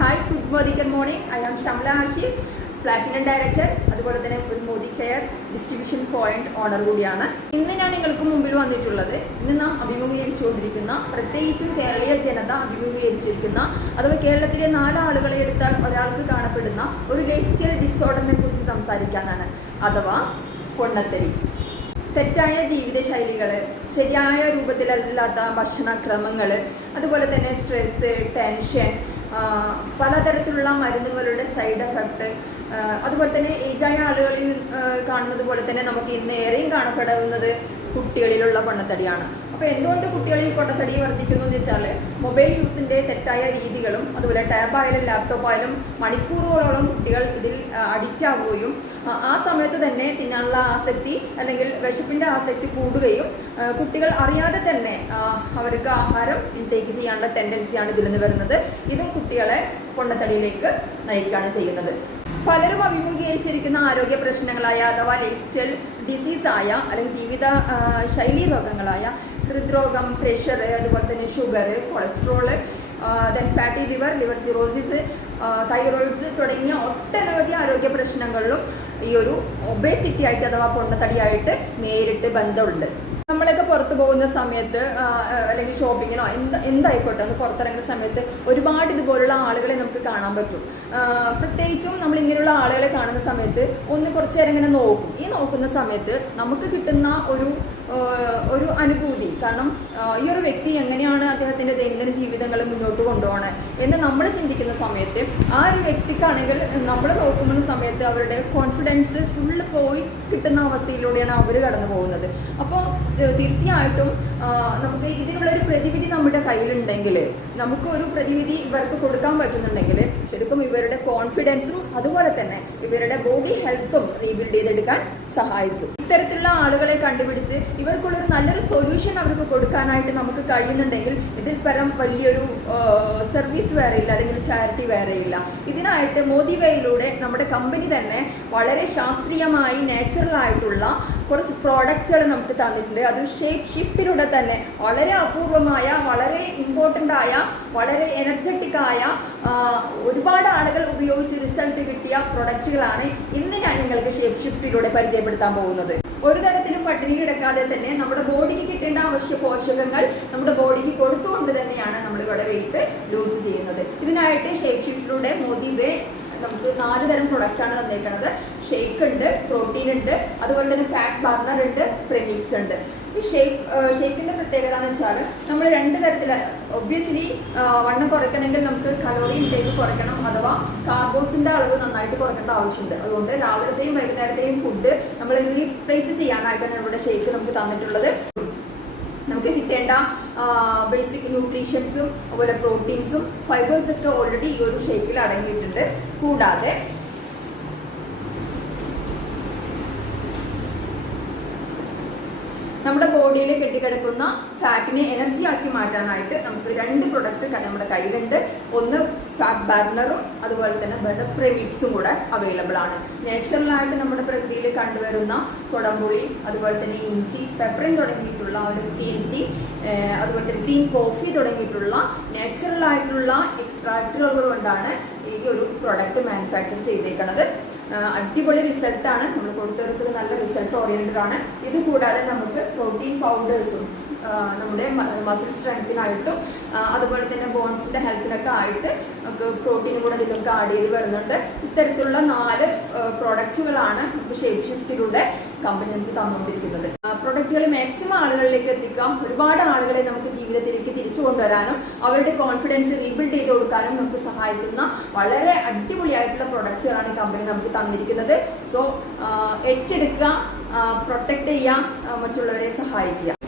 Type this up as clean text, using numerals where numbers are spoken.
Hi, good morning. I am Shamla Hashim, Platinum Director, അതുപോലെ തന്നെ ഒരു Modicare distribution point owner കൂടിയാണ്. ഇന്ന് ഞാൻ നിങ്ങൾക്ക് മുമ്പിൽ വന്നിട്ടുള്ളത് ഇന്ന് നാം അഭിമുഖീകരിച്ചുകൊണ്ടിരിക്കുന്ന, പ്രത്യേകിച്ചും കേരളീയ ജനത അഭിമുഖീകരിച്ചിരിക്കുന്ന, അഥവാ കേരളത്തിലെ 4 ആളുകളെ എടുത്താൽ ഒരാൾക്ക് കാണപ്പെടുന്ന ഒരു ലൈഫ് സ്റ്റൈൽ ഡിസോർഡറിനെ കുറിച്ച് സംസാരിക്കാനാണ്, അഥവാ പൊണ്ണത്തടി. തെറ്റായ ജീവിതശൈലികൾ, ശരിയായ രൂപത്തിലല്ലാത്ത ഭക്ഷണക്രമങ്ങൾ, അതുപോലെ തന്നെ സ്ട്രെസ്, ടെൻഷൻ, പലതരത്തിലുള്ള മരുന്നുകളുടെ സൈഡ് എഫക്റ്റ്, അതുപോലെ തന്നെ ഏജായ ആളുകളിൽ കാണുന്നത് പോലെ തന്നെ നമുക്ക് ഇന്ന് ഏറെയും കാണപ്പെടുന്നത് കുട്ടികളിലുള്ള പൊണ്ണത്തടിയാണ്. അപ്പോൾ എന്തുകൊണ്ട് കുട്ടികളിൽ പൊണ്ണത്തടി വർദ്ധിക്കുന്നു എന്ന് വെച്ചാൽ മൊബൈൽ യൂസിൻ്റെ തെറ്റായ രീതികളും, അതുപോലെ ടാബായാലും ലാപ്ടോപ്പായാലും മണിക്കൂറുകളോളം കുട്ടികൾ ഇതിൽ അഡിക്റ്റ് ആവുകയും ആ സമയത്ത് തന്നെ തിന്നാനുള്ള ആസക്തി അല്ലെങ്കിൽ വിശപ്പിൻ്റെ ആസക്തി കൂടുകയും കുട്ടികൾ അറിയാതെ തന്നെ അവർക്ക് ആഹാരം ഇൻടേക്ക് ചെയ്യാനുള്ള ടെൻഡൻസിയാണ് ഇതിൽ നിന്ന് വരുന്നത്. ഇതും കുട്ടികളെ പൊണ്ണത്തടിയിലേക്ക് നയിക്കുകയാണ് ചെയ്യുന്നത്. പലരും അഭിമുഖീകരിച്ചിരിക്കുന്ന ആരോഗ്യ പ്രശ്നങ്ങളായ, അഥവാ ലൈഫ് സ്റ്റൈൽ ഡിസീസായ അല്ലെങ്കിൽ ജീവിത ശൈലി രോഗങ്ങളായ ഹൃദ്രോഗം, പ്രഷർ, അതുപോലെ തന്നെ sugar, cholesterol, then fatty liver, liver cirrhosis, thyroids തുടങ്ങിയ ഒട്ടനവധി ആരോഗ്യ പ്രശ്നങ്ങളിലും ഈ ഒരു ഒബേസിറ്റി ആയിട്ട് അഥവാ പൊണ്ണത്തടിയായിട്ട് നേരിട്ട് ബന്ധമുണ്ട്. നമ്മളൊക്കെ പുറത്തു പോകുന്ന സമയത്ത് അല്ലെങ്കിൽ ഷോപ്പിങ്ങിനോ എന്തായിക്കോട്ടെ ഒന്ന് പുറത്തിറങ്ങുന്ന സമയത്ത് ഒരുപാട് ഇതുപോലുള്ള ആളുകളെ നമുക്ക് കാണാൻ പറ്റും. പ്രത്യേകിച്ചും നമ്മൾ ഇങ്ങനെയുള്ള ആളുകളെ കാണുന്ന സമയത്ത് ഒന്ന് കുറച്ചു നേരം ഇങ്ങനെ നോക്കും. ഈ നോക്കുന്ന സമയത്ത് നമുക്ക് കിട്ടുന്ന ഒരു അനുഭൂതി, കാരണം ഈ ഒരു വ്യക്തി എങ്ങനെയാണ് അദ്ദേഹത്തിൻ്റെ ദൈനംദിന ജീവിതങ്ങൾ മുന്നോട്ട് കൊണ്ടുപോകണേ എന്ന് നമ്മൾ ചിന്തിക്കുന്ന സമയത്ത് ആ ഒരു വ്യക്തിക്കാണെങ്കിൽ നമ്മൾ നോക്കുന്ന സമയത്ത് അവരുടെ കോൺഫിഡൻസ് ഫുള്ള് പോയി കിട്ടുന്ന അവസ്ഥയിലൂടെയാണ് അവർ കടന്നു പോകുന്നത്. അപ്പോൾ തീർച്ചയായിട്ടും നമുക്ക് ഇതിനുള്ളൊരു പ്രതിവിധി നമ്മുടെ കയ്യിലുണ്ടെങ്കിൽ, നമുക്ക് ഒരു പ്രതിവിധി ഇവർക്ക് കൊടുക്കാൻ പറ്റുന്നുണ്ടെങ്കിൽ ശരിക്കും ഇവരുടെ കോൺഫിഡൻസും അതുപോലെ തന്നെ ഇവരുടെ ബോഡി ഹെൽത്തും റീബിൽഡ് ചെയ്തെടുക്കാൻ സഹായിക്കും. ഇത്തരത്തിലുള്ള ആളുകളെ കണ്ടുപിടിച്ച് ഇവർക്കുള്ളൊരു നല്ലൊരു സൊല്യൂഷൻ അവർക്ക് കൊടുക്കാനായിട്ട് നമുക്ക് കഴിയുന്നുണ്ടെങ്കിൽ ഇതിൽ പരം വലിയൊരു സർവീസ് വേറെയില്ല, അല്ലെങ്കിൽ ചാരിറ്റി വേറെയില്ല. ഇതിനായിട്ട് മോദി വേയിലൂടെ നമ്മുടെ കമ്പനി തന്നെ വളരെ ശാസ്ത്രീയമായി നാച്ചുറൽ ആയിട്ടുള്ള കുറച്ച് പ്രോഡക്ട്സുകൾ നമുക്ക് തന്നിട്ടുണ്ട്. അത് ഷേപ്പ് ഷിഫ്റ്റിലൂടെ തന്നെ വളരെ അപൂർവമായ, വളരെ ഇമ്പോർട്ടൻ്റ് ആയ, വളരെ എനർജറ്റിക് ആയ, ഒരുപാട് ആളുകൾ ഉപയോഗിച്ച് റിസൾട്ട് കിട്ടിയ പ്രൊഡക്റ്റുകളാണ് ഇന്ന് ഞാൻ നിങ്ങൾക്ക് ഷേപ്പ് ഷിഫ്റ്റിലൂടെ പരിചയപ്പെടുത്താൻ പോകുന്നത്. ഒരു തരത്തിലും പട്ടിണി കിടക്കാതെ തന്നെ നമ്മുടെ ബോഡിക്ക് കിട്ടേണ്ട അവശ്യ പോഷകങ്ങൾ നമ്മുടെ ബോഡിക്ക് കൊടുത്തുകൊണ്ട് തന്നെയാണ് നമ്മൾ ഇവിടെ വെയിറ്റ് ലൂസ് ചെയ്യുന്നത്. ഇതിനായിട്ട് ഷേപ്പ് ഷിഫ്റ്റിലൂടെ മോദി വേ നമുക്ക് 4 തരം പ്രൊഡക്റ്റാണ് തന്നേക്കുന്നത്. ഷേക്ക് ഉണ്ട്, പ്രോട്ടീൻ ഉണ്ട്, അതുപോലെ തന്നെ ഫാറ്റ് ബർണർ ഉണ്ട്, പ്രെമിക്സ് ഉണ്ട്. ഈ ഷേക്കിൻ്റെ പ്രത്യേകത എന്ന് വെച്ചാൽ നമ്മൾ 2 തരത്തിൽ, ഒബ്വിയസ്ലി വണ്ണം കുറയ്ക്കണമെങ്കിൽ നമുക്ക് കലോറി ഇൻടേക്ക് കുറയ്ക്കണം, അഥവാ കാർബോസിൻ്റെ അളവ് നന്നായിട്ട് കുറയ്ക്കേണ്ട ആവശ്യമുണ്ട്. അതുകൊണ്ട് രാവിലത്തെയും വൈകുന്നേരത്തെയും ഫുഡ് നമ്മൾ റീപ്ലേസ് ചെയ്യാനായിട്ടാണ് ഇവിടെ ഷേക്ക് നമുക്ക് തന്നിട്ടുള്ളത്. നമുക്ക് കിട്ടേണ്ട ബേസിക് ന്യൂട്രീഷൻസും അതുപോലെ പ്രോട്ടീൻസും ഫൈബേഴ്സൊക്കെ ഓൾറെഡി ഈ ഒരു ഷേക്കിൽ അടങ്ങിയിട്ടുണ്ട്. കൂടാതെ നമ്മുടെ ബോഡിയിൽ കെട്ടിക്കിടക്കുന്ന ഫാറ്റിനെ എനർജി ആക്കി മാറ്റാനായിട്ട് നമുക്ക് 2 പ്രൊഡക്റ്റ് നമ്മുടെ കയ്യിലുണ്ട്. ഒന്ന് ഫാറ്റ് ബർണറും അതുപോലെ തന്നെ ബർണർ പ്രെമിക്സും കൂടെ അവൈലബിൾ ആണ്. നാച്ചുറലായിട്ട് നമ്മുടെ പ്രകൃതിയിൽ കണ്ടുവരുന്ന കുടംപുളി, അതുപോലെ തന്നെ ഇഞ്ചി, പെപ്പറിൻ തുടങ്ങിയിട്ടുള്ള ഒരു ഗ്രീൻ ടീ, അതുപോലെ തന്നെ ഗ്രീൻ കോഫി തുടങ്ങിയിട്ടുള്ള നാച്ചുറൽ ആയിട്ടുള്ള എക്സ്ട്രാക്റ്റുകൾ കൊണ്ടാണ് ഈ ഒരു പ്രൊഡക്റ്റ് മാനുഫാക്ചർ ചെയ്തേക്കുന്നത്. അടിപൊളി റിസൾട്ടാണ്, നമ്മൾ കൊടുത്തെടുത്തത് നല്ല റിസൾട്ട് ഓറിയൻറ്റഡ് ആണ്. ഇത് കൂടാതെ നമുക്ക് പ്രോട്ടീൻ പൗഡേഴ്സും നമ്മുടെ മസിൽ സ്ട്രെങ്ത്തിനായിട്ടും അതുപോലെ തന്നെ ബോൺസിൻ്റെ ഹെൽത്തിനൊക്കെ ആയിട്ട് നമുക്ക് പ്രോട്ടീനും കൂടെ ഇതിലൊക്കെ ആഡ് ചെയ്ത് വരുന്നുണ്ട്. ഇത്തരത്തിലുള്ള 4 പ്രോഡക്റ്റുകളാണ് നമുക്ക് ഷേപ്പ് ഷിഫ്റ്റിലൂടെ കമ്പനി നമുക്ക് തന്നുകൊണ്ടിരിക്കുന്നത്. പ്രൊഡക്റ്റുകൾ മാക്സിമം ആളുകളിലേക്ക് എത്തിക്കാം, ഒരുപാട് ആളുകളെ നമുക്ക് ജീവിതത്തിലേക്ക് തിരിച്ചു കൊണ്ടുവരാനും അവരുടെ കോൺഫിഡൻസ് റീബിൽഡ് ചെയ്ത് കൊടുക്കാനും നമുക്ക് സഹായിക്കുന്ന വളരെ അടിപൊളിയായിട്ടുള്ള പ്രൊഡക്ട്സുകളാണ് കമ്പനി നമുക്ക് തന്നിരിക്കുന്നത്. സോ ഏറ്റെടുക്കുക, പ്രൊട്ടക്ട് ചെയ്യുക, മറ്റുള്ളവരെ സഹായിക്കുക.